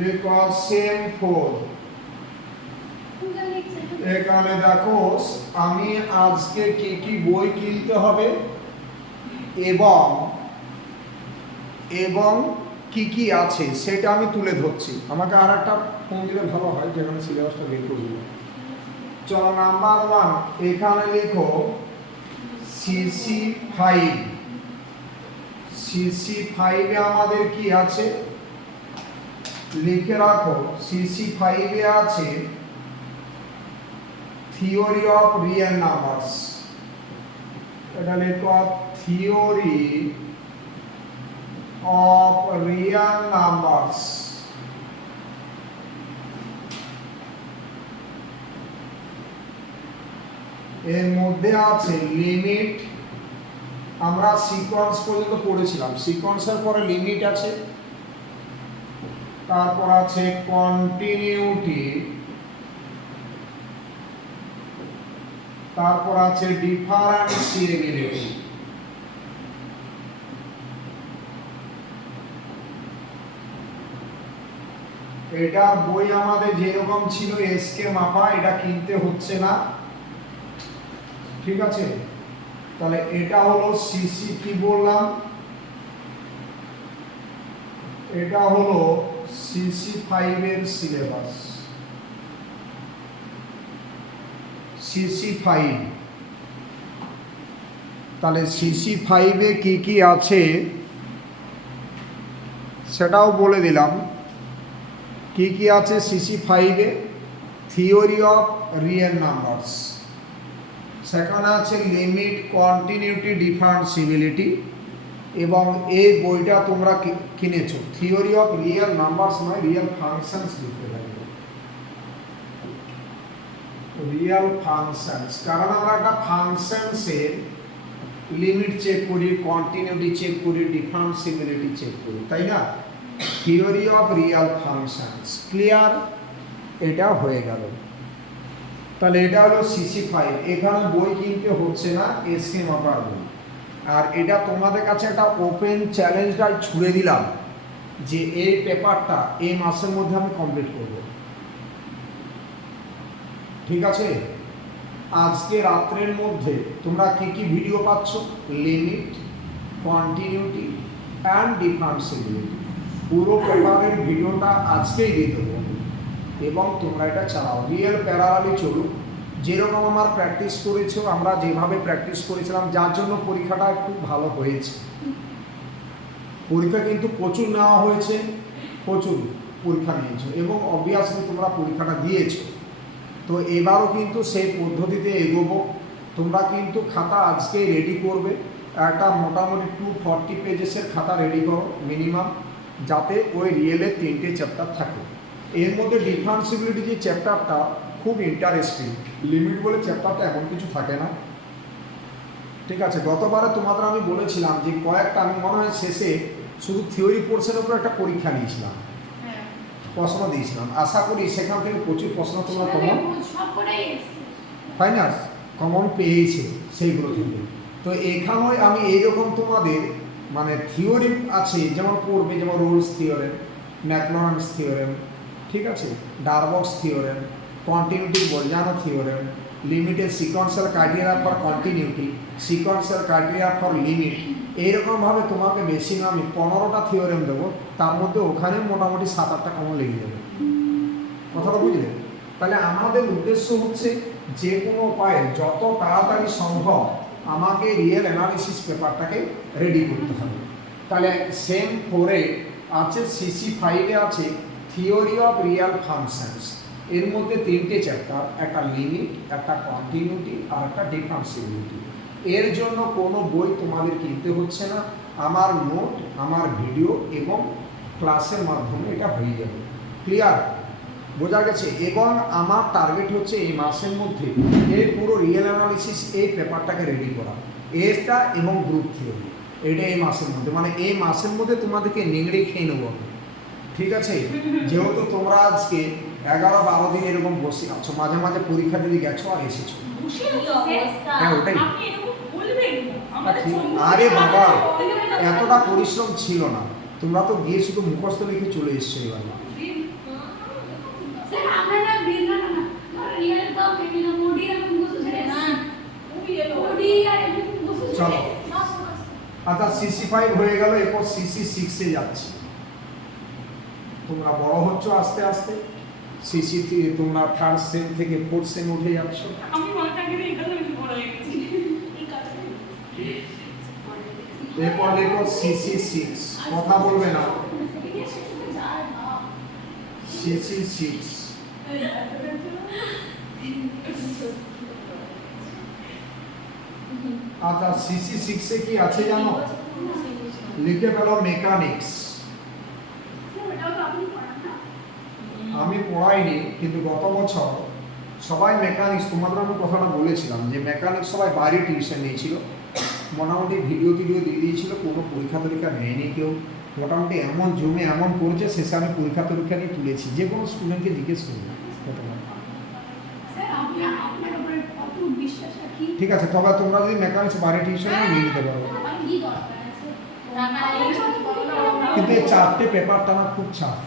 লিখো সেম 4। এখানে দেখো আমি আজকে কি কি বই কিনতে হবে এবং এবং কি কি আছে সেটা আমি তুলে ধরছি। আমাকে আর একটা ফোন দিলে ভালো হয়, যেখানে সিলেবাসটা বের করে দিল। চলো নাম্বার 1 এখানে লিখো CC5। CC5 এ আমাদের কি আছে লিখে রাখো। CC5 এ আছে থিওরি অফ রিয়েল নাম্বারস। এটা লিখো থিওরি অফ রিয়েল নাম্বারস। এর মধ্যে আছে লিমিট, আমরা সিকোয়েন্স পর্যন্ত পড়েছিলাম, সিকোয়েন্সের পরে লিমিট আছে, তারপর আছে কন্টিনিউটি, তারপর আছে ডিফারেন্সিয়েবিলিটি। এটা বই আমাদের যেরকম ছিল এসকে মাপা, এটা কিনতে হচ্ছে না, ঠিক আছে। তাহলে এটা হলো সিসি, কি বললাম, এটা হলো CC5 এর সিলেবাস। CC5, তাহলে CC5 এ কি কি আছে সেটাও বলে দিলাম। কি কি আছে CC5 A? Theory of real numbers, সেখানে আছে লিমিট, কন্টিনিউটি, ডিফারেন্সিবিলিটি। এবং এই বইটা তোমরা কিনেছো, থিওরি অফ রিয়েল নাম্বারস নয়, রিয়েল ফাংশনস লিখতে লাগবে, রিয়েল ফাংশনস। কারণ আমরা একটা ফাংশনসের লিমিট চেক করি, কন্টিনিউটি চেক করি, ডিফারেন্সিবিলিটি চেক করি, তাই না? Theory of real functions, clear? এটা হয়ে গেল। তাহলে এটা হলো CC5। এখানে বই কিনতে হচ্ছে না, এসকে মাপার বই। আর এটা তোমাদের কাছে একটা ওপেন চ্যালেঞ্জটা ছুড়ে দিলাম যে এই পেপারটা এই মাসের মধ্যে আমি কমপ্লিট করব, ঠিক আছে? আজকে রাত্রের মধ্যে তোমরা কি কি ভিডিও পাচ্ছ? লিমিট, কন্টিনিউটি অ্যান্ড ডিফারেন্সিবিলিটি, পুরো পেপারের ভিডিওটা আজকেই দিয়ে দেবো এবং তোমরা এটা চালাও। রিয়েল প্যারালালি চলুক, যেরকম আমার প্র্যাকটিস করেছো, আমরা যেভাবে প্র্যাকটিস করেছিলাম, যার জন্য পরীক্ষাটা খুব ভালো হয়েছে। পরীক্ষা কিন্তু প্রচুর নেওয়া হয়েছে, প্রচুর পরীক্ষা নিয়েছো এবং অবভিয়াসলি তোমরা পরীক্ষাটা দিয়েছো। তো এবারও কিন্তু সেই পদ্ধতিতে এগোবো। তোমরা কিন্তু খাতা আজকেই রেডি করবে, একটা মোটামুটি 240 পেজেসের খাতা রেডি করো মিনিমাম, যাতে ওই রিয়েলের 3টে চ্যাপ্টার থাকে। এর মধ্যে ডিফারেন্সিবিলিটি যে চ্যাপ্টারটা খুব ইন্টারেস্টিং, লিমিট বলে চ্যাপ্টারটা এমন কিছু থাকে না, ঠিক আছে? গতবারে তোমাদের আমি বলেছিলাম যে কয়েকটা, আমি মনে হয় শেষে শুধু থিওরি পোর্শনের উপর একটা পরীক্ষা নিয়েছিলাম, প্রশ্ন দিয়েছিলাম। আশা করি সেখান থেকে প্রচুর প্রশ্ন তোমরা কমন, তাই না, কমন পেয়েছে সেইগুলো থেকে। তো এখানেও আমি এইরকম তোমাদের মানে থিওরি আছে যেমন পড়বে, যেমন রোলস থিওরেম, ম্যাকলরন্স থিওরেম, ঠিক আছে, ডারবক্স থিওরেম, কন্টিনিউটি বোলজানো থিওরেম, লিমিটের sequential criteria for continuity, sequential criteria for limit. এইরকমভাবে তোমাকে বেশি না, আমি 15টা থিওরেম দেবো, তার মধ্যে ওখানে মোটামুটি 7-8টা কমন লেগে যাবে। কথাটা বুঝলে? তাহলে আমাদের উদ্দেশ্য হচ্ছে যে কোনো উপায়ে যত তাড়াতাড়ি সম্ভব আমাকে রিয়েল অ্যানালিসিস পেপারটাকে রেডি করতে হবে। তাহলে সেম 4-এ আছে, CC5 এ আছে থিওরি অফ রিয়েল ফাংশনস। এর মধ্যে 3টে চ্যাপ্টার, একটা লিমিট, একটা কন্টিনিউটি আর একটা ডিফারেন্সিবিলিটি। এর জন্য কোনো বই তোমাদের কিনতে হচ্ছে না, আমার নোট, আমার ভিডিও এবং ক্লাসের মাধ্যমে এটা হয়ে যাবে। ক্লিয়ার? বোঝা গেছে? এবং আমার টার্গেট হচ্ছে এই মাসের মধ্যে এই পুরো রিয়েল অ্যানালিসিস এই পেপারটাকে রেডি করা, এটা এবং গ্রুপ থিওরি, এটা এই মাসের মধ্যে, মানে এই মাসের মধ্যে তোমাদেরকে নিংড়ে খেয়ে নেবো, ঠিক আছে? যেহেতু তোমরা আজকে 11-12 দিন এরকম বসে আছো, মাঝে মাঝে পরীক্ষা দিতে গেছো আর এসেছো, হ্যাঁ ওটাই। আরে বাবা, এতটা পরিশ্রম ছিল না, তোমরা তো গিয়ে শুধু মুখস্থ লিখে চলে এসছো এবার। স্যার আমরা না বিল না রিয়েল তো কেমিনা মোডি আর মুগো ছেড়ে না মোডি আর মুগো চলো আচ্ছা CC5 হয়ে গেল, এরপর CC6 এ যাচ্ছি। তোমরা বড় হচ্ছ আস্তে আস্তে, CC3 তোমরা 3rd সেম থেকে 4th সেম উঠে যাচ্ছ। আমি মাথা ঘিরে এটা বেশি বড় হয়ে গেছি এই কথা এরপর দেখো CC6, কথা বলবে না। CC6 আচ্ছা CC6 এ কি আছে জানো? লিখে ফেলো মেকানিক্স। আমি পড়াইনি, কিন্তু গত বছর সবাই মেকানিক্স, তোমাদের আমি কথাটা বলেছিলাম যে মেকানিক্স সবাই বাইরে টিউশন নিয়েছিল, মোটামুটি ভিডিও টিডিও দিয়ে দিয়েছিল, কোনো পরীক্ষা টরীক্ষা নেয়নি কেউ। মোটামুটি এমন জমে এমন করেছে, শেষে আমি পরীক্ষা টরীক্ষা নিয়ে তুলেছি। যে কোনো স্টুডেন্টকে জিজ্ঞেস করবো স্যার আমি আপনার উপরে কত বিশ্বাস রাখি। ঠিক আছে, তবে তোমরা যদি মেকানিক্স বাইরে টিউশন নিয়ে নিতে পারো। কি দরকার আছে কিন্তু এই 4টে পেপারটা না খুব চাপ,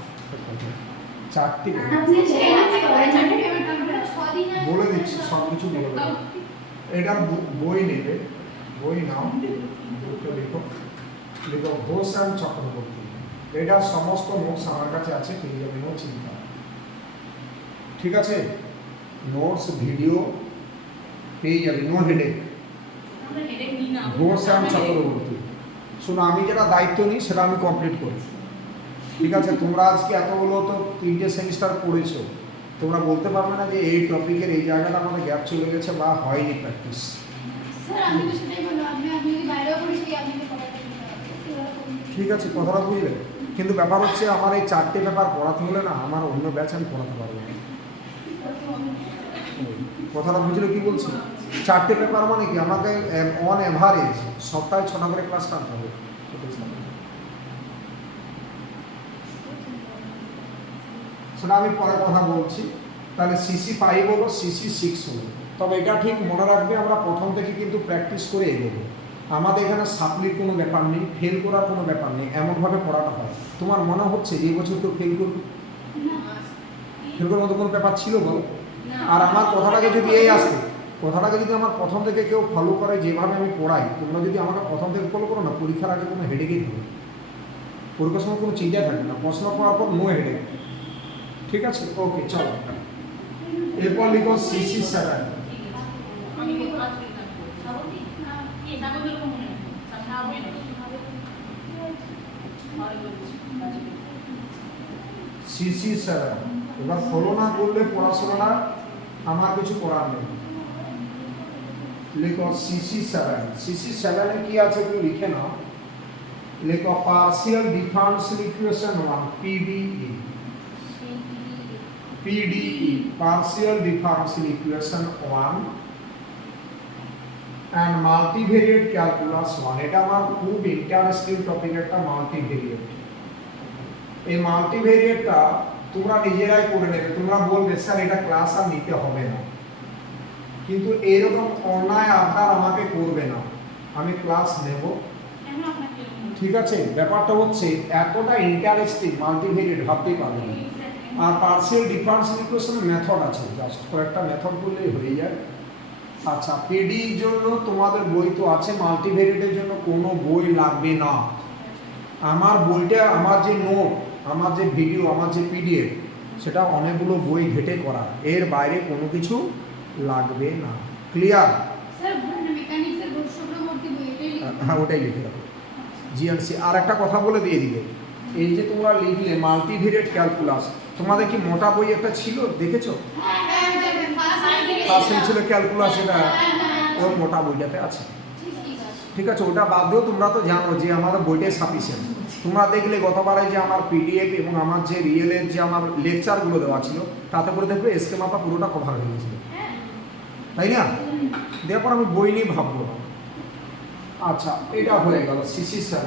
4টি পেপার আপনি ছেড়ে হাতে করে 4টি পেমেন্ট আমরা 6 দিন বলে দিচ্ছি, সব কিছু বলে দেবো। এটার বই নেবে, বই নাও, বইটা লিখো, লিখো ঘোষ অ্যান্ড চক্রবর্তী। এটার সমস্ত নোটস আমার কাছে আছে, পেয়ে যাবে, নো চিন্তা। ঠিক আছে, নোটস ভিডিও পেয়ে যাবে, নো হেডেক। আমরা হেডেক নিই না ঘোষ অ্যান্ড চক্রবর্তী। শোনো, আমি যেটা দায়িত্ব নিই সেটা আমি কমপ্লিট করি। ঠিক আছে, তোমরা আজকে এতগুলো তো 3টে সেমিস্টার পড়েছো, তোমরা বলতে পারবে না যে এই টপিকের এই জায়গাটা আমাদের গ্যাপ চলে গেছে বা হয়নি প্র্যাকটিস। স্যার আমি তো সেটাই বললাম, আপনি যদি বাইরেও পড়েছি আপনি পড়াতে ঠিক আছে, কথাটা বুঝলে? কিন্তু ব্যাপার হচ্ছে আমার এই 4টে পেপার পড়াতে হলে না আমার অন্য ব্যাচ আমি পড়াতে পারবো না। কথাটা বুঝলে কি বলছি? 4টে পেপার মানে কি, আমাকে অন এভারেজ সপ্তাহে 6টা করে ক্লাস টানতে হবে। সেটা আমি পরে কথা বলছি। তাহলে CC5 হলো, CC6 হলো। তবে এটা ঠিক মনে রাখবে, আমরা প্রথম থেকে কিন্তু প্র্যাকটিস করে এগোবো। আমাদের এখানে সাপ্লির কোনো ব্যাপার নেই, ফেল করার কোনো ব্যাপার নেই, এমনভাবে পড়াটা হয়। তোমার মনে হচ্ছে যে এই বছর কেউ ফেল করবে? ফেল করার মতো কোনো ব্যাপার ছিল বলো? আর আমার কথাটাকে যদি এই আসে, কথাটাকে যদি আমার প্রথম থেকে কেউ ফলো করে, যেভাবে আমি পড়াই, তোমরা যদি আমাকে প্রথম থেকে ফলো করো না, পরীক্ষার আগে কোনো হেডেকই থাকবে, পরীক্ষার সময় কোনো চিন্তা থাকবে না, প্রশ্ন পড়ার পর নো হেডেক। ঠিক আছে, ওকে, চলো। এরপর লিখো CC7। আমি আজকে জানবো সাবতি না কি সাবতের কোন মনে সাবধানে আর বলছি CC7 এবার ফলো না করলে পড়াশোনাটা আমার কিছু করার নেই। লিখো CC7। CC7 এ কি আছে একটু লিখে নাও। লিখো partial differential equation 1 PDE। PDE partial differential equation 1 and multivariate calculus 1। এটা আমার খুব ইন্টারেস্টিং টপিক, একটা মাল্টিভেরিয়েট। এই মাল্টিভেরিয়েটটা তোমরা নিজেরাই করে নেবে। তোমরা বলবে স্যার এটা ক্লাস আর নিতে হবে না, কিন্তু এরকম অন্যায় আবদার আমাকে করবে না, আমি ক্লাস নেব। এখন আপনাকে ঠিক আছে, ব্যাপারটা হচ্ছে এতটা ইন্টারেস্টিং, মাল্টিভেরিয়েট ভাবতেই পারবে না। আর পার্শিয়াল ডিফারেন্সিয়াল ইকুয়েশনের মেথড আছে, জাস্ট কয়েকটা মেথড বললেই হয়ে যায়। আচ্ছা, পিডির জন্য তোমাদের বই তো আছে, মাল্টিভেরিয়েটের জন্য কোনো বই লাগবে না। আমার বইটা, আমার যে নোট, আমার যে ভিডিও, আমার যে PDF, সেটা অনেকগুলো বই ঘেটে করা, এর বাইরে কোনো কিছু লাগবে না। ক্লিয়ার? স্যার মানে মেকানিক্সের চক্রবর্তী বই এটাই হ্যাঁ, ওটাই লিখে রাখো, GNC। আর একটা কথা বলে দিয়ে দিবে, এই যে তোমরা লিখলে মাল্টিভেরিয়েট ক্যালকুলাস, তোমাদের কি মোটা বই একটা ছিল দেখেছো? ফার্স্ট ছিল ক্যালকুলাস, এটা ওর মোটা বইটাতে আছে। ঠিক আছে, ওটা বাদ দিয়েও তোমরা তো জানো যে আমাদের বইটাই সাফিসিয়েন্ট। তোমরা দেখলে গতবারে যে আমার PDF এবং আমার যে রিয়েলের যে আমার লেকচারগুলো দেওয়া ছিল, তাতে করে দেখবে স্কেমাটা পুরোটা কভার হয়ে গেছিল, তাই না? দেওয়ার পর আমি বই নিয়ে ভাববো না। আচ্ছা, এটা হয়ে গেল CC7।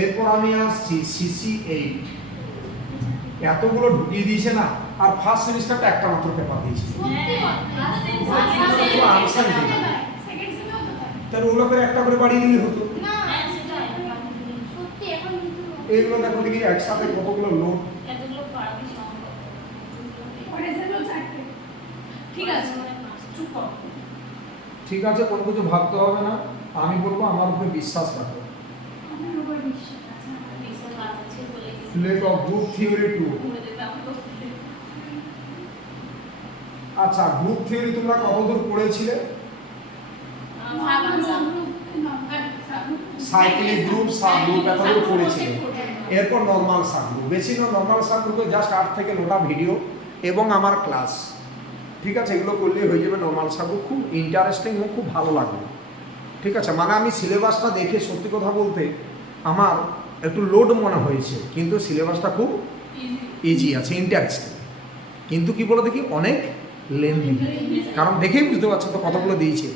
এরপর আমি আসছি CC8। এতগুলো ঢুকিয়ে দিয়েছে না, আর ফার্স্ট সেমিস্টারটা একটা মাত্র পেপার দিয়েছে, তাহলে ওগুলো করে একটা করে বাড়িয়ে দিলে হতো। না সত্যি এখন কিন্তু এইগুলো দেখো দেখি একসাথে কতগুলো লোড। এতগুলো পারবি সম্ভব। পরে সেগুলো চারটে। ঠিক আছে, চুপ কর। ঠিক আছে, কোনো কিছু ভাবতে হবে না, আমি বলবো আমার উপরে বিশ্বাস রাখো। আমার উপর বিশ্বাস আছে। বিশাল কাজ আছে বলে গেছি। Let of group theory 2। ঘুরে যেতে আমি তো আচ্ছা, গ্রুপ থিওরি তোমরা কতদূর পড়েছিলে? সাইক্লিক গ্রুপ, সাব গ্রুপ এতদূর পড়েছিলে। এরপর নর্মাল সাব গ্রুপ। বেশি না, নর্মাল সাব গ্রুপে জাস্ট 8 থেকে 9টা ভিডিও এবং আমার ক্লাস, ঠিক আছে, এগুলো করলেই হয়ে যাবে। নর্মাল সাব গ্রুপ খুব ইন্টারেস্টিং এবং খুব ভালো লাগবে, ঠিক আছে। মানে আমি সিলেবাসটা দেখে সত্যি কথা বলতে আমার একটু লোড মনে হয়েছে, কিন্তু সিলেবাসটা খুব ইজি আছে, ইন্টারেস্টিং। কিন্তু কি বলে দেখি অনেক লেন্দি, কারণ দেখেই বুঝতে পারছো তো কতগুলো দিয়েছে।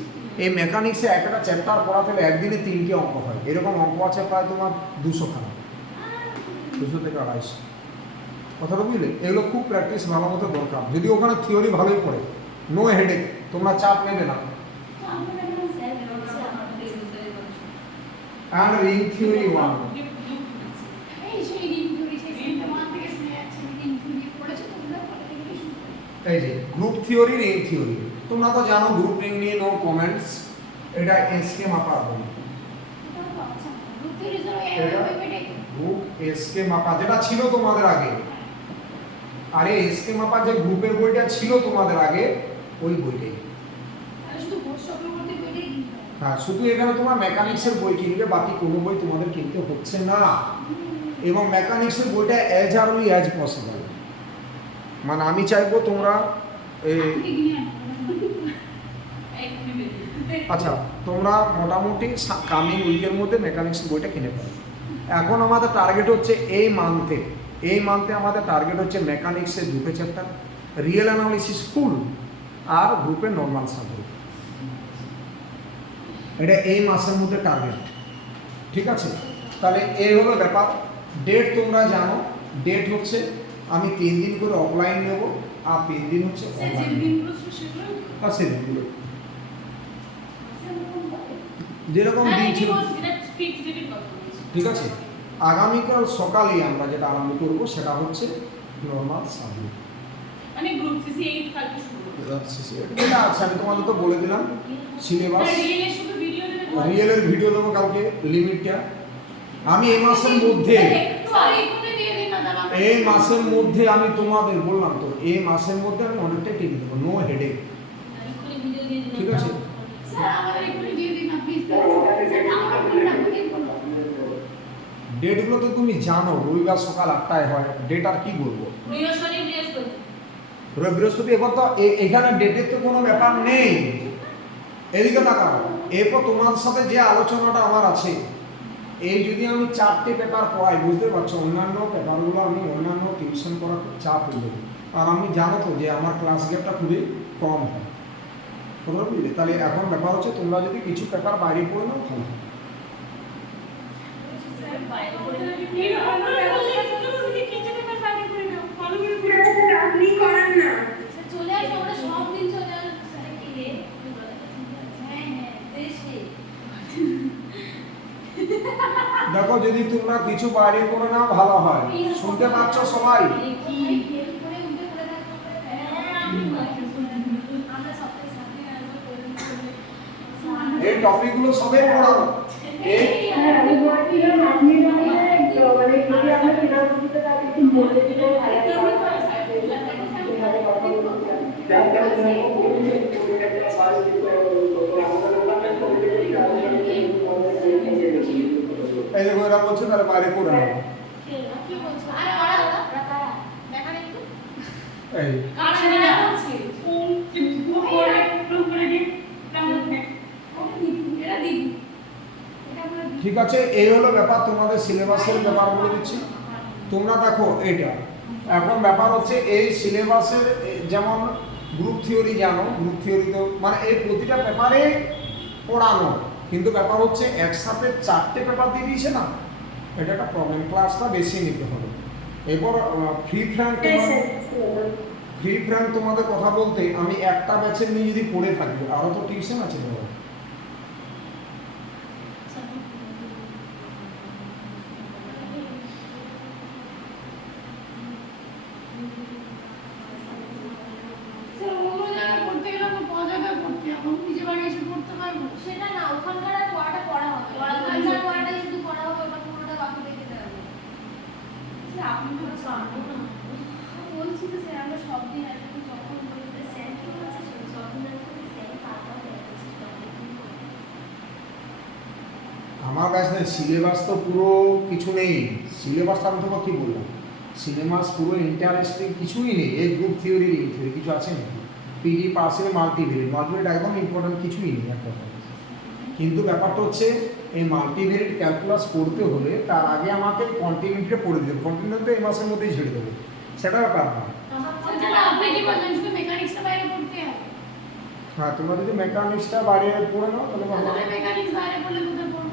এই মেকানিক্সে একটা চ্যাপ্টার পড়াতে হলে একদিনে 3টে অঙ্ক হয়, এরকম অঙ্ক আছে প্রায় তোমার 200 খানা, 200 থেকে 250। কথাটা বুঝলে? এগুলো খুব প্র্যাকটিস ভালো মতো দরকার। যদি ওখানে থিওরি ভালোই পড়ে, নো হেডেক, তোমরা চাপ নেবে না। অ্যান্ড রিং থিওরি 1, এই সেই রিং থিওরি, সেই সেন্টার 1 থেকে শুনে যাচ্ছে, রিং থিওরি পড়েছো তোমরা, পরে থেকে শুনতে। এই যে গ্রুপ থিওরি, রিং থিওরি, তোমরা তো জানো গ্রুপ রিং নিয়ে নো কমেন্টস। এটা এসকে মাপা বলি, এটাও তো আচ্ছা, গ্রুপ থিওরি ধরো এটা গ্রুপ এসকে মাপা যেটা ছিল তোমাদের আগে। আরে এসকে মাপা যে গ্রুপের বইটা ছিল তোমাদের আগে, ওই বইটাই। আর শুধু বোস চক্রবর্তী বইটাই কিনতে হবে। হ্যাঁ, শুধু এখানে তোমার মেকানিক্সের বই কিনবে, বাকি কোনো বই তোমাদের কিনতে হচ্ছে না। এবং মেকানিক্সের বইটা অ্যাজ আর্লি অ্যাজ পসিবল, মানে আমি চাইবো তোমরা আপনি কিনে আনো। আচ্ছা, তোমরা মোটামুটি কামিং উইকের মধ্যে মেকানিক্স বইটা কিনে পাবে। এখন আমাদের টার্গেট হচ্ছে এই মান্থে আমাদের টার্গেট হচ্ছে মেকানিক্সের 2টে চ্যাপ্টার, রিয়েল অ্যানালিসিস ফুল আর গ্রুপের নর্মাল সাবজেক্ট। এটা এই মাসের মধ্যে টার্গেট, ঠিক আছে। তাহলে এই হলো ব্যাপার। ডেট তোমরা জানো, ডেট হচ্ছে আমি 3 দিন করে অফলাইন নেব আর 3 দিন হচ্ছে অনলাইন। আর সেদিনগুলো যেরকম দিন ছিল, ঠিক আছে। আগামীকাল সকালে আমরা যেটা আরম্ভ করব সেটা হচ্ছে নর্মাল সাবজেক্ট। মানে গ্রুপ সিসি 8 কালকে শুরু হবে। এটা আছে, আমি তোমাদের তো বলে দিলাম সিলেবাস। রিয়েলে শুধু ভিডিও দেবে। রিয়েলের ভিডিও দেবো কালকে, লিমিটটা আমি এই মাসের মধ্যে, এই মাসের মধ্যে আমি তোমাদের বললাম তো, এই মাসের মধ্যে আমি অনেকটাই টেনে দেবো, নো হেডেক, ঠিক আছে। স্যার আমাদের একটু দিয়ে দিন না প্লিজ, স্যার আমার উপরে রাখুন কিন্তু। ডেটগুলো তো তুমি জানো, রবিবার সকাল 8টায় হয়। ডেট আর কি বলবো, বৃহস্পতি। এবার তো এখানে ডেটের তো কোনো ব্যাপার নেই, এদিকে তাকাও। এরপর তোমার সাথে যে আলোচনাটা আমার আছে, এই যদি আমি 4টে পেপার পড়াই, বুঝতে পারছো, অন্যান্য পেপারগুলো আমি অন্যান্য টিউশন করা খুব চাপ হয়ে যাবে। আর আমি জানো তো যে আমার ক্লাস গ্যাপটা খুবই কম হয়, তোমরা বুঝলে। তাহলে এখন ব্যাপার হচ্ছে তোমরা যদি কিছু পেপার বাইরে পড়ে নাও ভালো হয়। আপনি করান না। চলে আসো, আমরা সব দিন চলে আসো স্যার, কি রে? হ্যাঁ হ্যাঁ দেশে। দেখো যদি তোমরা কিছু বাইরে করে নাও ভালো হয়। শুনতে পাচ্ছ সবাই? কি ফেল করে উঠে পড়ে থাকতে পারে। আমরা সবটাই সাথে আসবো করে। এই টপিকগুলো সবাই পড়াবো। এই হ্যাঁ, আমি বলছিলাম আপনি যখন মানে যদি আমরা ক্লাস দিতে তাহলে একটু বলে দিলে ভালো হয়। এই দেখো এরা বলছে তাহলে বাইরে করে নাও। কি বলছো? আরে ওরা কারা? দেখা নেই তো? এই ঠিক আছে, এই হলো ব্যাপার। তোমাদের সিলেবাসের ব্যাপার বলে দিচ্ছি। তোমরা দেখো এটা এখন ব্যাপার হচ্ছে এই সিলেবাসের, যেমন গ্রুপ থিওরি জানো, গ্রুপ থিওরি তো মানে এই প্রতিটা পেপারে পড়ানো, কিন্তু ব্যাপার হচ্ছে একসাথে 4টে পেপার দিয়ে দিয়েছে না, এটা একটা প্রবলেম। ক্লাসটা বেশি নিতে হবে। এরপর ফ্রি ফ্র্যাঙ্ক তোমাদের কথা বলতে, আমি একটা ব্যাচের নিয়ে যদি পড়ে থাকি, আরও তো টিউশন আছে ধরো। সেটা না, ওখানকার আর পড়াটা পড়া হবে, ওখানকার পড়াটাই শুধু পড়া হবে, ওটা পুরোটা বাকি রেখে দেওয়া হবে। স্যার আপনি তো জানো না, বলছি তো স্যার আমরা সব দিন আসলে যখন বলতে স্যার কি বলছে সব দিন আসলে স্যার পাতা আমার কাছে সিলেবাস তো পুরো কিছু নেই। সিলেবাসটা আমি তোমাকে কী বললাম, সিলেবাস পুরো ইন্টারেস্টিং কিছুই নেই। এই গ্রুপ থিওরি কিছু আছে নাকি? পিডি পার্সেল মাল্টিভেরিয়েট একদম ইম্পর্টেন্ট কিছুই নেই এক কথা। কিন্তু ব্যাপারটা হচ্ছে এই মাল্টিভেরিয়েট ক্যালকুলাস পড়তে হলে তার আগে আমাকে কন্টিনিউটিটা পড়ে দিতে হবে। কন্টিনিউটি এই মাসের মধ্যেই ছেড়ে দেবো, সেটা ব্যাপার না। তাহলে আপনি কি বলছেন শুধু মেকানিক্সটা বাইরে পড়তে হবে? হ্যাঁ, তোমরা যদি মেকানিক্সটা বাইরে পড়ে নাও তাহলে ভালো। তাহলে মেকানিক্স বাইরে পড়লে কোথায় পড়বো?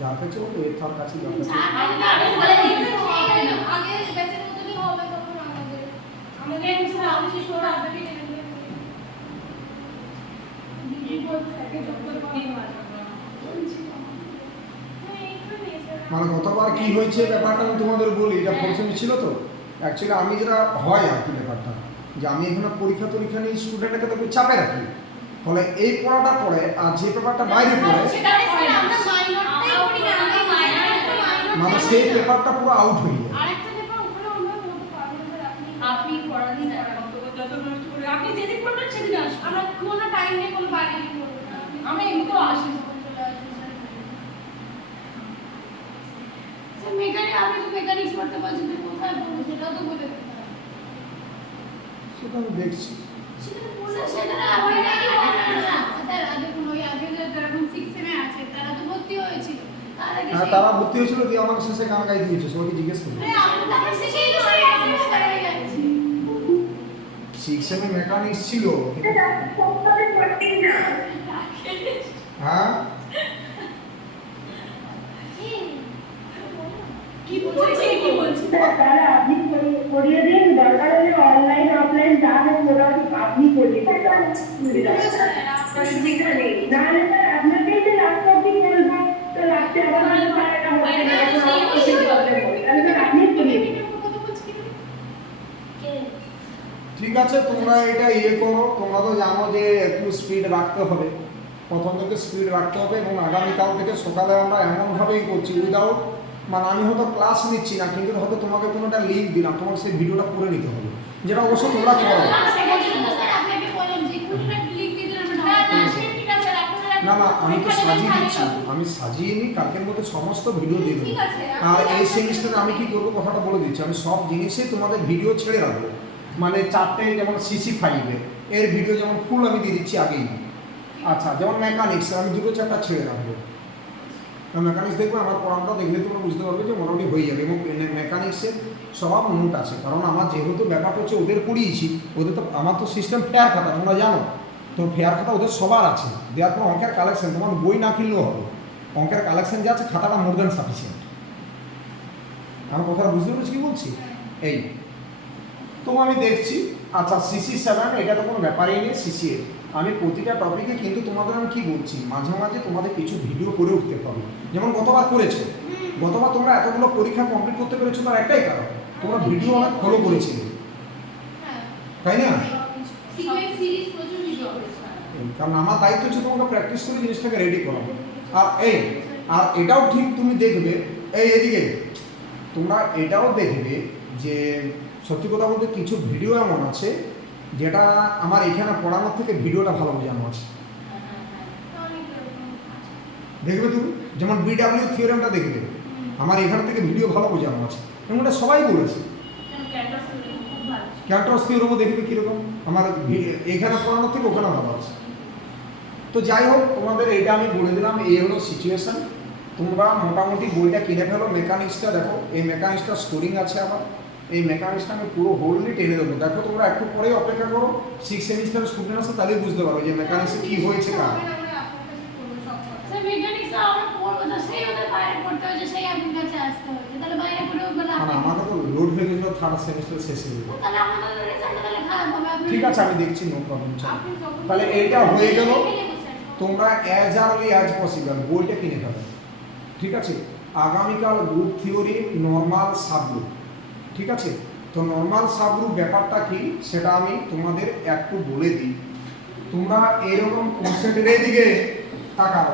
যা পেয়েছে বলো, এর থার কাছে যা পেয়েছে। আগে ব্যাচের মধ্যে হবে তখন আমাদের আমি শোর আপডেট এনে দেব। মানে গতবার কি হয়েছে ব্যাপারটা আমি তোমাদের বলি, এটা প্রথমে ছিল তো। অ্যাকচুয়ালি আমি যেটা হয় আর কি ব্যাপারটা, যে আমি এখানে পরীক্ষা নিয়ে স্টুডেন্টকে তো চাপে রাখি, ফলে এই পড়াটা পড়ে আর যে পেপারটা বাইরে পড়ে মানে সেই পেপারটা পুরো আউট হয়ে যায়। আপনি পড়াদিন আপনি যেদিন পড়বেন সেদিন আসবেন। আমরা কোনো টাইম নেই, কোনো বাইরে নেই, আমরা এমনিতেও আসি। চলে আসি স্যার মেকানিক, আপনি তো মেকানিক্স পড়তে বলছেন, তো কোথায় পড়বো সেটাও তো বলে দিতে হবে। সেটা আমি দেখছি। স্যার সেটা না আপনি নাকি বলেন না। স্যার আগে কোনো আগে যারা এখন 6 সেমে আছে তারা তো ভর্তি হয়েছিল। তার আগে হ্যাঁ, তারা ভর্তি হয়েছিল দিয়ে আমাকে শেষে গান গাইতে দিয়েছে, সবাইকে জিজ্ঞেস করবো। আমরা সেই বিষয়ে আপনি করে যাচ্ছি। 6 সেমে মেকানিক্স ছিল। হ্যাঁ, কি বলছে কি বলছে? তাহলে আপনি করিয়ে দিন, দরকার হলে অনলাইন অফলাইন যা হোক মোটামুটি আপনি করিয়ে দিন। অসুবিধা নেই, নাহলে স্যার আপনাকেই যে লাস্ট অব্দি বলবো, তো লাস্টে আবার হয়তো স্যার এটা হচ্ছে না, এখন আমার কিছু প্রবলেম হবে, তাহলে স্যার আপনি করিয়ে দিন। ঠিক আছে, তোমরা এটা করো। তোমরা তো জানো যে একটু স্পিড রাখতে হবে, প্রথম থেকে স্পিড রাখতে হবে। এবং আগামীকাল থেকে সকালে আমরা এমনভাবেই করছি উইদাউট, মানে আমি হয়তো ক্লাস নিচ্ছি না, কিন্তু হয়তো তোমাকে কোনোটা লিঙ্ক দিলাম, তোমাকে সেই ভিডিওটা করে নিতে হবে, যেটা অবশ্য তোমরা করো। না না, আমি তো সাজিয়ে দিচ্ছি, আমি সাজিয়ে নিই, কালকের মধ্যে সমস্ত ভিডিও দিয়ে দেবো। আর এই সেমিস্টারে আমি কি করবো কথাটা বলে দিচ্ছি, আমি সব জিনিসেই তোমাদের ভিডিও ছেড়ে রাখবো। মানে 4টে যেমন CC5 এর ভিডিও যেমন ফুল আমি দিয়ে দিচ্ছি আগেই। আচ্ছা, যেমন মেকানিক্স আমি 2টো চ্যাপ্টার ছেড়ে রাখবো। মেকানিক্স দেখবে, আমার পড়াটা দেখলে তোমরা বুঝতে পারবে যে মোটামুটি হয়ে যাবে। এবং মেকানিক্সের সব নোট আছে, কারণ আমার যেহেতু ব্যাপারটা হচ্ছে ওদের পড়িয়েছি, ওদের তো আমার তো সিস্টেম ফেয়ার খাতা তোমরা জানো তো, ফেয়ার খাতা ওদের সবার আছে। দেওয়ার পর অঙ্কের কালেকশন তোমার বই না কিনলেও হবে, অঙ্কের কালেকশন যা আছে খাতাটা মোর দ্যান সাফিসিয়েন্ট। আমার কথাটা বুঝতে পেরেছি কি বলছি? এই তো আমি দেখছি। আচ্ছা, CC7 এটা তো কোনো ব্যাপারই নেই। CC8 আমি প্রতিটা টপিকে কিন্তু তোমাদের আমি কি বলছি, মাঝে মাঝে তোমাদের কিছু ভিডিও করে উঠতে পারো, যেমন গতবার করেছো। গতবার তোমরা এতগুলো পরীক্ষা কমপ্লিট করতে পেরেছো, তার একটাই কারণ তোমরা ভিডিও অনেক ফলো করেছিলে, তাই না? কারণ আমার দায়িত্ব হচ্ছে তোমাকে প্র্যাকটিস করে জিনিসটাকে রেডি করাবো। আর এটাও ঠিক তুমি দেখবে, এদিকে তোমরা এটাও দেখবে যে সত্যি কথা বলতে কিছু ভিডিও এমন আছে যেটা আমার এখানে পড়ানোর থেকে ভিডিওটা ভালো বোঝানো আছে, দেখবে তুমি। যেমন BW থিওরেমটা দেখবে, আমার এখান থেকে ভিডিও ভালো বোঝানো আছে, এবং ওটা সবাই বলেছে। ক্যান্ট্রস থিওরেমও দেখবে কীরকম, আমার এখানে পড়ানোর থেকে ওখানে ভালো আছে। তো যাই হোক, তোমাদের এইটা আমি বলে দিলাম, এই হলো সিচুয়েশান। তোমরা মোটামুটি বইটা কিনে ফেলো। মেকানিক্সটা দেখো, এই মেকানিক্সটা স্টোরিং আছে আমার, এই মেকানিক্সটা আমি পুরো হোললি টেনে দেবো। দেখো তোমরা একটু পরেই অপেক্ষা করো, 6 সেমিস্টারের স্টুডেন্ট আছে, তাহলেই বুঝতে পারো যে মেকানিক্সে কী হয়েছে কার। স্যার মেকানিক্স আমরা পড়বো না, সেই ওদের বাইরে পড়তে হয়েছে, সেই আপনার কাছে আসতে হয়েছে। তাহলে বাইরে পড়ে ওগুলো মানে আমাকে তো লোড হয়ে গেছিলো 3rd সেমিস্টার শেষে। তাহলে আমাদের রেজাল্ট তাহলে খারাপ হবে। ঠিক আছে, আমি দেখছি, নো প্রবলেম। তাহলে এইটা হয়ে গেল। তোমরা অ্যাজ আর্লি অ্যাজ পসিবল বইটা কিনে ফেলো, ঠিক আছে? আগামীকাল গ্রুপ থিওরি নর্মাল সাবগ্রুপ, ঠিক আছে? তো নর্মাল সাবগ্রুপ ব্যাপারটা কি সেটা আমি তোমাদের একটু বলে দিই। তোমরা এরকম কোসেটের এইদিকে তাকাও,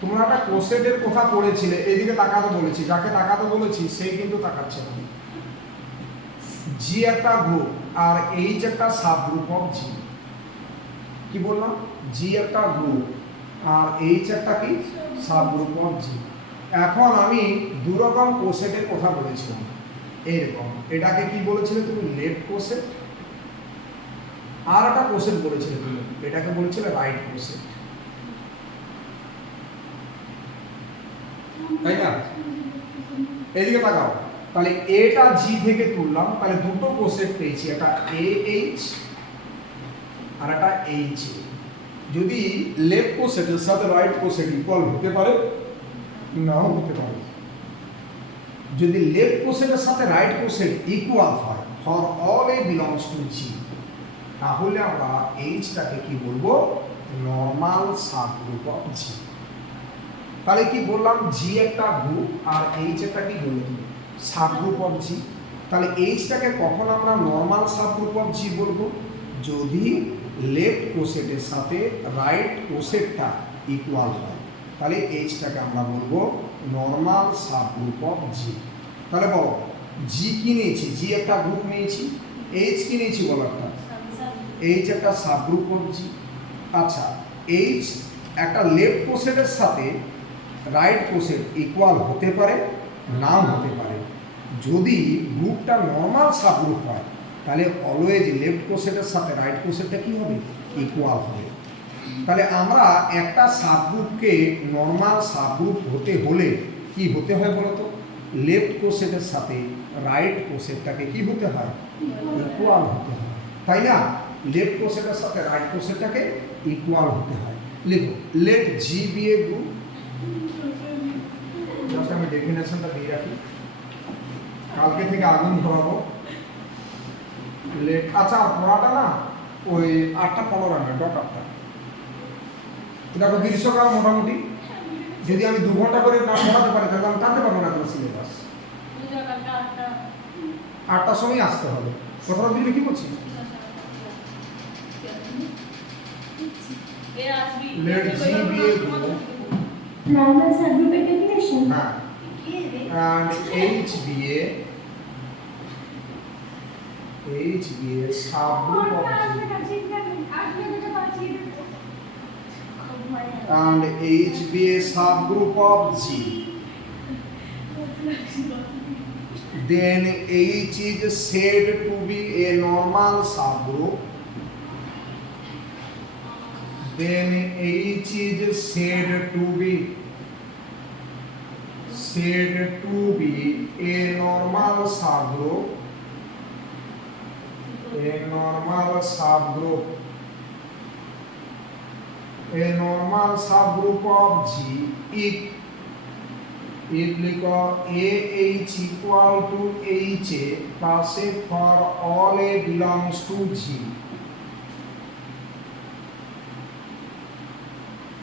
তোমরা একটা কোসেটের কথা পড়েছিলে, এইদিকে তাকাতে বলেছি, যাকে তাকাতে বলেছি সেই কিন্তু তাকাচ্ছে না। জি একটা গ্রুপ আর এইচ একটা সাব গ্রুপ অফ জি। কি বললাম? জি একটা গ্রুপ আর এইচ একটা কি সাব গ্রুপ অফ জি। এখন আমি দু রকম কোসেটের কথা বলেছিলাম, এরকম এটাকে কি বলেছিলে তুমি? লেফট কোসেট। আর একটা কোসেট বলেছিলে তুমি, এটাকে বলেছিলে রাইট কোসেট, তাই না? এদিকে তাকাও, তাহলে এটা জি থেকে তুললাম, তাহলে দুটো কোসেট পেয়েছি, একটা এ এইচ আর একটা এইচ। যদি লেফট কোসেটের সাথে রাইট কোসেট ইকুয়াল হতে পারে, নাও হতে পারে। যদি লেফট কোসেটের সাথে রাইট কোসেট ইকুয়াল হয় for all a belongs to G, তাহলে আমরা এইচটাকে কি বলবো? Normal subgroup of G. তাহলে কি বললাম? জি একটা গ্রুপ আর এইচ একটা কি বললাম? Subgroup of G. তাহলে এইচটাকে কখন আমরা নরমাল সাবগ্রুপ অফ জি বলবো? যদি লেফট কোসেটের সাথে রাইট কোসেটটা ইকুয়াল হয়, তাহলে এইচটাকে আমরা বলবো নরমাল সাবগ্রুপ অফ জি। তাহলে বলো, জি কি নিয়েছি? জি একটা গ্রুপ নিয়েছি। এইচ কি নিয়েছি বলো? একটা এইচ একটা সাবগ্রুপ অফ জি। আচ্ছা, এইচ একটা লেফট কোসেটের সাথে রাইট কোসেট ইকুয়াল হতে পারে, নাও হতে পারে। যদি গ্রুপটা নরমাল সাবগ্রুপ হয়, তাহলে অলওয়েজ লেফট কোসেটের সাথে রাইট কোসেটটা কি হবে? ইকুয়াল হবে। তাহলে আমরা একটা সাবগ্রুপকে নরমাল সাবগ্রুপ হতে হলে কি হতে হয় বলো তো? লেফট কোসেটের সাথে রাইট কোসেটটাকে কি হতে হয়? ইকুয়াল হতে হয়, তাই না? লেফট কোসেটের সাথে রাইট কোসেটটাকে ইকুয়াল হতে হয়। লিখো, late G B A group. Just আমি ডেফিনেশনটা দিয়ে রাখি, কালকে থেকে আগুন ধরাবো। লেট, আচ্ছা পড়াটা না ওই 8টা 15 রানের ডট 8টা। দেখো গ্রীষ্মকাল মোটামুটি যদি আমি 2 ঘন্টা করে না পড়াতে পারি, তাহলে আমি টানতে পারবো না কোনো সিলেবাস। 8টার সময় আসতে হবে। কথাটা বুঝলে কি বলছি? Late G B A group normal subgroup definition. হ্যাঁ, and H be a subgroup of G, and H be a subgroup of G, then H is said to be a normal subgroup. Then H is said to be a normal subgroup, a normal subgroup of G if लिखो AH equal to HA plus A for all A belongs to G।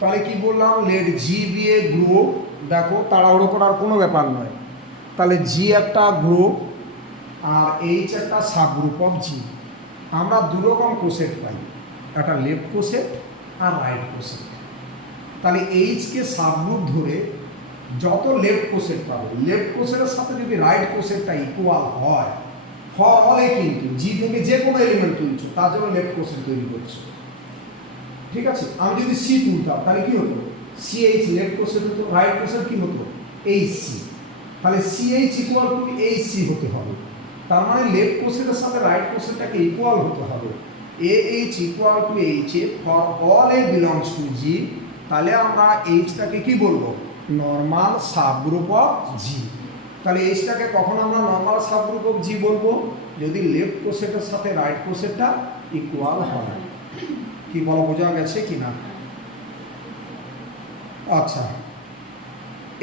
তাহলে কি বললাম? Late G B A group. দেখো, তাড়াহুড়ো করার কোনো ব্যাপার নয়। তাহলে জি একটা গ্রুপ আর এইচ একটা সাবগ্রুপ অফ জি। আমরা দু রকম কোসেট পাই, একটা লেফট কোসেট আর রাইট কোসেট। তাহলে এইচকে সাবগ্রুপ ধরে যত লেফট কোসেট পাবো, লেফট কোসেটের সাথে যদি রাইট কোসেটটা ইকুয়াল হয়, ফর অলে কিন্তু জি থেকে যে কোনো এলিমেন্ট তুলছো তার জন্য লেফট কোসেট তৈরি করছো। ঠিক আছে? আমি যদি সি তুলতাম তাহলে কি হতো? সি এইচ লেফট কোসেট হতো, রাইট কোসেট কি হতো? H C. তাহলে C H equal to H C হতে হবে। তার মানে লেফট কোসেটের সাথে রাইট কোসেটটাকে ইকুয়াল হতে হবে। A H equal to H a for all a belongs to G. তাহলে আমরা এইচটাকে কি বলবো? Normal subgroup of G. তাহলে এইচটাকে কখন আমরা নরমাল সাবগ্রুপ অফ জি বলবো? যদি লেফট কোসেটের সাথে রাইট কোসেটটা ইকুয়াল হয়। কি বলা বোঝা গেছে কি না? আচ্ছা,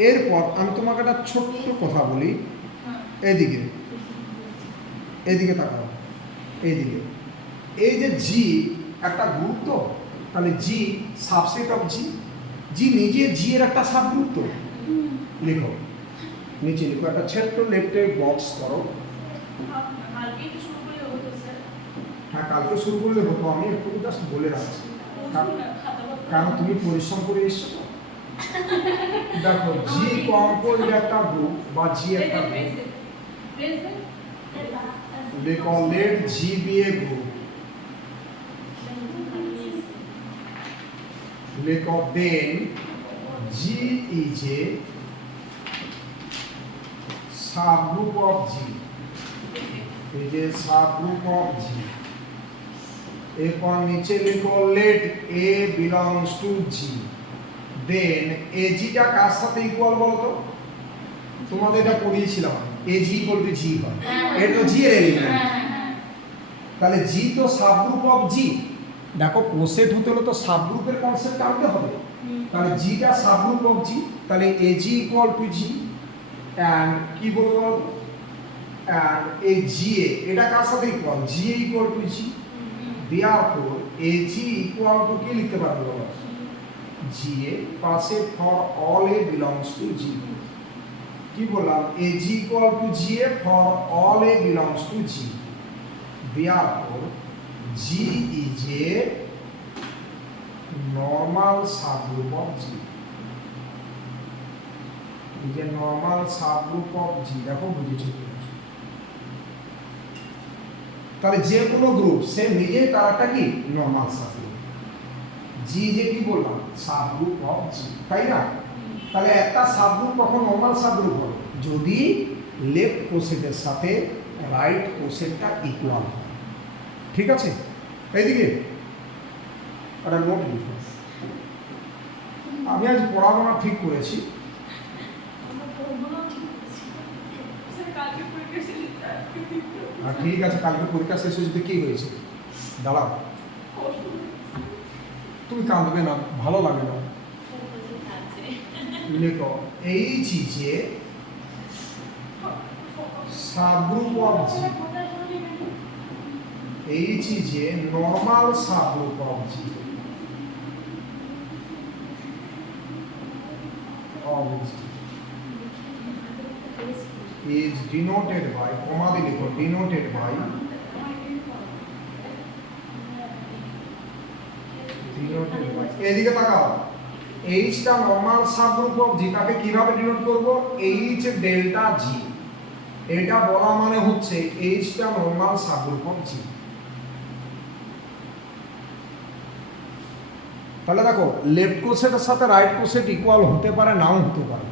এরপর আমি তোমাকে একটা ছোট্ট কথা বলি। এইদিকে তাকাও, এইদিকে। এই যে জি একটা গ্রুপ, তো তাহলে জি সাবসেট অফ জি। জি নিজে জি এর একটা সাবগ্রুপ তো। লিখো, নিচে লিখো, একটা ছোট্ট লেফটে বক্স করো। হ্যাঁ কালকে শুরু করলে হতো, আমি একটু জাস্ট বলে রাখছি কারণ তুমি পরিশ্রম করে এসছো তো। দেখো জি কম্পোজ একটা গ্রুপ বা জি একটা গ্রুপ, লেখো late G B A group, লেখো দেন জি ইজ এ সাবগ্রুপ অফ জি, এই যে সাবগ্রুপ অফ জি। এরপর নিচে লিখো লেট এ বিলংস টু জি, দেন এ জিটা কার সাথে ইকুয়াল বলতো? তোমাদের এটা পড়িয়েছিলাম, এ জি ইকুয়াল টু জি হয়, এটা তো জি এর এলিমেন্ট, তাহলে জি তো সাবগ্রুপ অফ জি। দেখো কোসেট হতে হলে তো সাবগ্রুপের কনসেপ্ট আনতে হবে, তাহলে জিটা সাবগ্রুপ অফ জি, তাহলে এ জি ইকুয়াল টু জি অ্যান্ড কি বলবো, অ্যান্ড এই জি এ এটা কার সাথে equal? G A equal to G, therefore AG equal to কি লিখতে পারবো বলো? GA পাশে for all A belongs to G, কি বললাম? AG equal to GA for all A belongs to G, therefore G is a normal subgroup of G, is a normal subgroup of G। দেখো বুঝেছো কি? তাহলে যে কোনো group সে নিজেই তার একটা কি নরমাল সাবগ্রুপ, জি যে কি বললাম সাবগ্রুপ অফ জি, তাই না? তাহলে একটা সাবগ্রুপ কখন নরমাল সাবগ্রুপ হবে? যদি লেফট কোসেটের সাথে রাইট কোসেটটা ইকুয়াল হয়, ঠিক আছে? এইদিকে একটা নোট লিখো, আমি আজ পড়াবো না ঠিক করেছি, ঠিক আছে কালকে পরীক্ষা শেষ হয়ে যদি কি হয়েছে দাঁড়াও, তুমি কাঁদবে না, ভালো লাগে না, লেখো এই যে সাবগ্রুপ অফ জি, এই যে normal subgroup of G of G is denoted by, comma দিয়ে লিখো, denoted by এদিকে তাকাও, H টা নরমাল সাবগ্রুপ অফ জি, তাকে কিভাবে ডিনোট করব? H ডেল্টা জি, এটা বলা মানে হচ্ছে H টা নরমাল সাবগ্রুপ অফ জি। তাহলে দেখো লেফট কোসেটের সাথে রাইট কোসেট ইকুয়াল হতে পারে, নাও হতে পারে।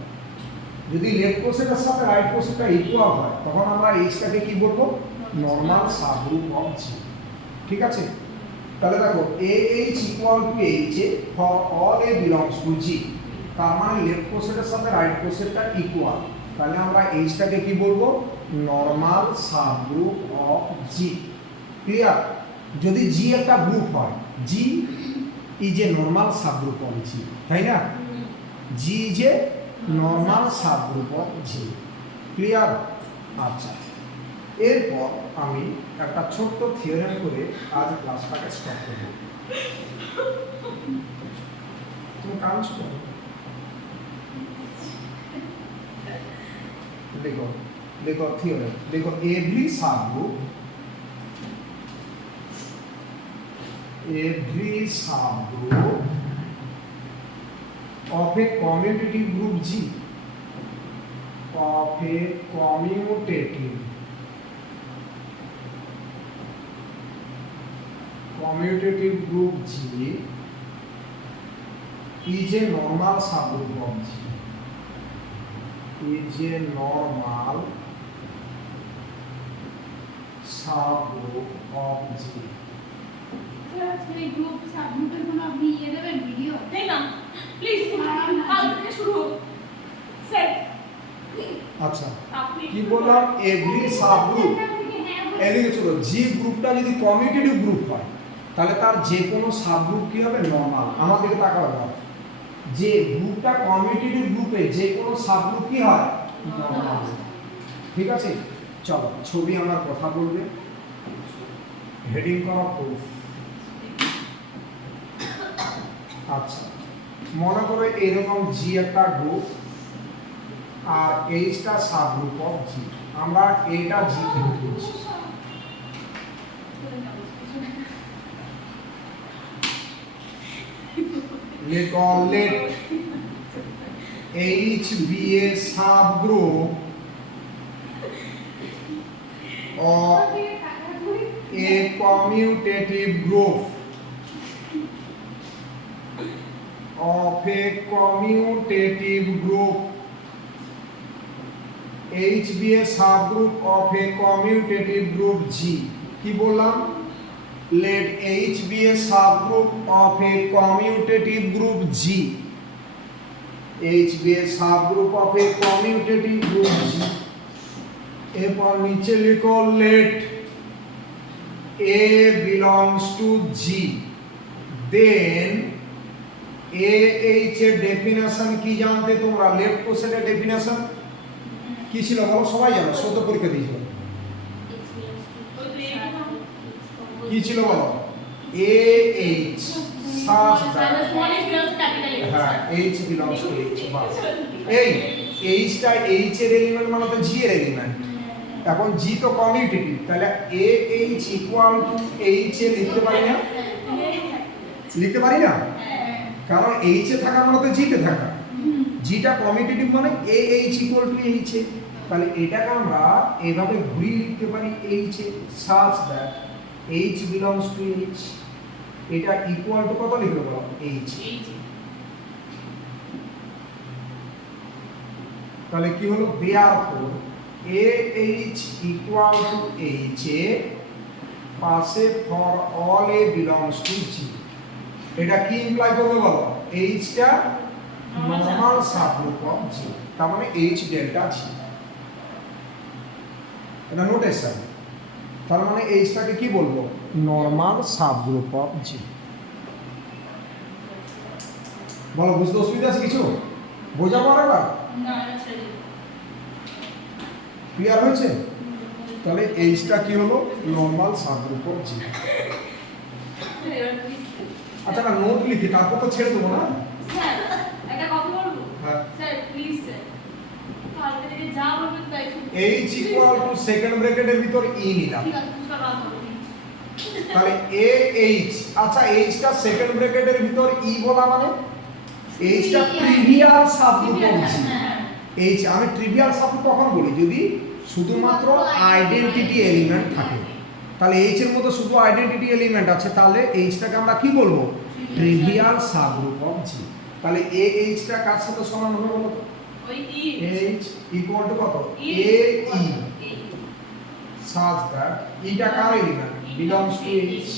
যদি লেফট কোসেটের সাথে রাইট কোসেটটা ইকুয়াল হয় তখন আমরা এইচটাকে কি বলবো? নরমাল সাবগ্রুপ অফ জি, ঠিক আছে? তাহলে দেখো a H equal to H a for all a belongs to G, তার মানে লেফট কোসেটের সাথে রাইট কোসেটটা ইকুয়াল, তাহলে আমরা এইচটাকে কি বলবো? Normal subgroup of G. Clear? যদি জি একটা গ্রুপ হয়, G is a normal subgroup of G, তাই না? G is a normal subgroup of G. Clear? আচ্ছা, এরপর আমি একটা ছোট্ট থিওরেম করে আজ ক্লাসটাকে স্টপ করব। তুমি কাঁদছো কেন? দেখো দেখো থিওরেম, দেখো every subgroup of a commutative group G, of a commutative group G is a normal subgroup of G, is a normal subgroup of G। এই গ্রুপ সাবগ্রুপের কোনো আপনি দেবেন ভিডিও? দেখলাম প্লিজ কাল থেকে শুরু হোক স্যার। আচ্ছা আপনি কি বললাম? এভরি সাবগ্রুপ, এদিকে চলো, জি গ্রুপটা যদি কমিউটেটিভ গ্রুপ হয় তাহলে তার যে কোনো সাবগ্রুপ কি হবে? নরমাল। আমার দিকে তাকাও এবার, যে গ্রুপটা কমিউটেটিভ গ্রুপে যে কোনো সাবগ্রুপ কি হয়? নরমাল। ঠিক আছে, চলো ছবি আমার কথা বলবে, হেডিং করা প্রুফ। আচ্ছা মনে করো এরকম জি একটা গ্রুপ আর এইচটা সাবগ্রুপ অফ জি, আমরা এটা জি ধরছি, let H be a subgroup of a commutative group H be a subgroup of a commutative group G কি বললাম let H be a subgroup of a commutative group G H be a subgroup of a commutative group G এরপর নিচে লিখো let A belongs to G then AH এর definition কি জানতে তোমরা left কোসেটের definition কি ছিল বলো সবাই জানো সত্য পরীক্ষা দিয়েছিল কি ছিল বলো AH such that হ্যাঁ H belongs to H বাস এই H টা H এর এলিমেন্ট মানে তো G এর এলিমেন্ট এখন G তো কমিউটেটিভ তাহলে AH ইকুয়াল টু H এ লিখতে পারি না কারণ H এ থাকা মানে তো G তে থাকা G টা কমিউটেটিভ মানে AH ইকুয়াল টু H এ তাহলে এটাকে আমরা এভাবে ঘুরিয়ে লিখতে পারি H A such that H belongs to H এটা ইকুয়াল টু কত লিখবো বলো H তাহলে কি হলো therefore AH equal to H এ পাশে for all A belongs to G এটা কি ইমপ্লাই করবে বলো H টা নরমাল সাবগ্রুপ অফ G তার মানে H ডেল্টা G এটা নোটেশন তার মানে H টাকে কি বলবো নরমাল সাবগ্রুপ অফ G বলো বুঝতে অসুবিধা আছে কিছু বোঝাবো আরেকবার ক্লিয়ার হয়েছে তাহলে এইচটা কি হলো নরমাল সাবগ্রুপ অফ জি আচ্ছা না নোট লিখি তারপর তো ছেড়ে দেবো না স্যার একটা কথা বলবো হ্যাঁ স্যার প্লিজ স্যার কালকে থেকে যা বলবেন তাই এইচ ইকুয়াল টু সেকেন্ড ব্র্যাকেটের ভিতর ই নিলাম ঠিক আছে পুরো রাত হবে তাহলে এ এইচ আচ্ছা এইচটা সেকেন্ড ব্র্যাকেটের ভিতর ই বলা মানে এইচটা trivial subgroup of G H আমি ট্রিভিয়াল সাবগ্রুপ কখন বলি যদি শুধুমাত্র আইডেন্টিটি এলিমেন্ট থাকে তাহলে এইচ এর মধ্যে শুধু আইডেন্টিটি এলিমেন্ট আছে তাহলে এইচটাকে আমরা কি বলবো ট্রিভিয়াল সাবগ্রুপ অফ জি তাহলে এ এইচটা কার সাথে সমান হবে বলো তো ওই ই এইচ ইকুয়াল টু কত এ ই সাজ দ্যাট ইটা কার এলিমেন্ট বিলংস টু এইচ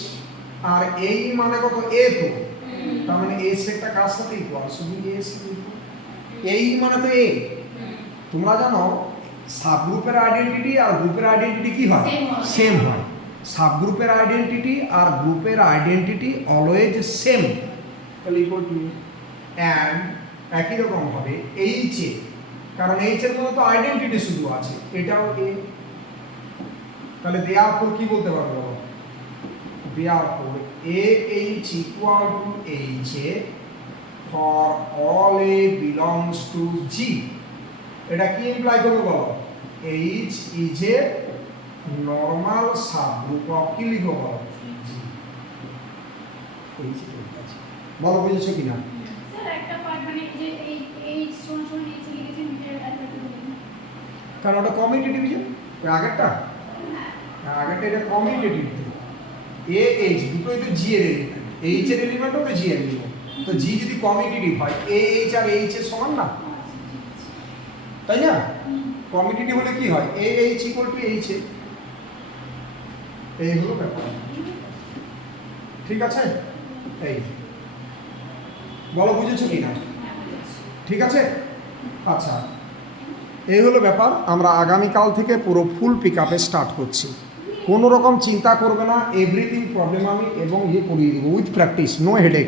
আর এই মানে কত এ তো তার মানে এ সেটটা কার সাথে ইকুয়াল শুধু এ সাথে ইকুয়াল এই মানে তো এ তোমরা জানো সাবগ্রুপের আইডেন্টিটি আর গ্রুপের আইডেন্টিটি কি হয় সেম হয় সাবগ্রুপের আইডেন্টিটি আর গ্রুপের আইডেন্টিটি অলওয়েজ সেম তাহলে ইকুয়াল টু এন্ড একই রকম হবে এইচ এ কারণ এইচ এর মধ্যে তো আইডেন্টিটি শুধু আছে এটাও এ তাহলে দেয়ারফর কি বলতে পারবো therefore A H equal to H A for all A belongs to G এটা কি ইমপ্লাই করবে বলো H is a normal subgroup of কি লিখো বলো G H বলো বুঝেছো কিনা স্যার একটা পার্ট মানে যে এই সমান নিচে লিখেছেন মিটার অ্যালফাবেট বলেন কারণ ওটা কমিউটেটিভ যে ওই আগেরটা আগেরটা এটা কমিউটেটিভ A H দুটোই তো G এর এলিমেন্ট H এর এলিমেন্টও তো G এর এলিমেন্ট তো G যদি কমিউটেটিভ হয় A H আর H এর সমান না তাই না কমিউটেটিভ হলে কি হয় A H equal to H এ এই হলো ব্যাপার ঠিক আছে এই বলো বুঝেছো কি না ঠিক আছে আচ্ছা এই হলো ব্যাপার আমরা আগামীকাল থেকে পুরো ফুল পিকআপে স্টার্ট করছি কোনো রকম চিন্তা করবে না এভরিথিং প্রবলেম আমি এবং ইয়ে করিয়ে দেবো উইথ প্র্যাকটিস নো হেডেক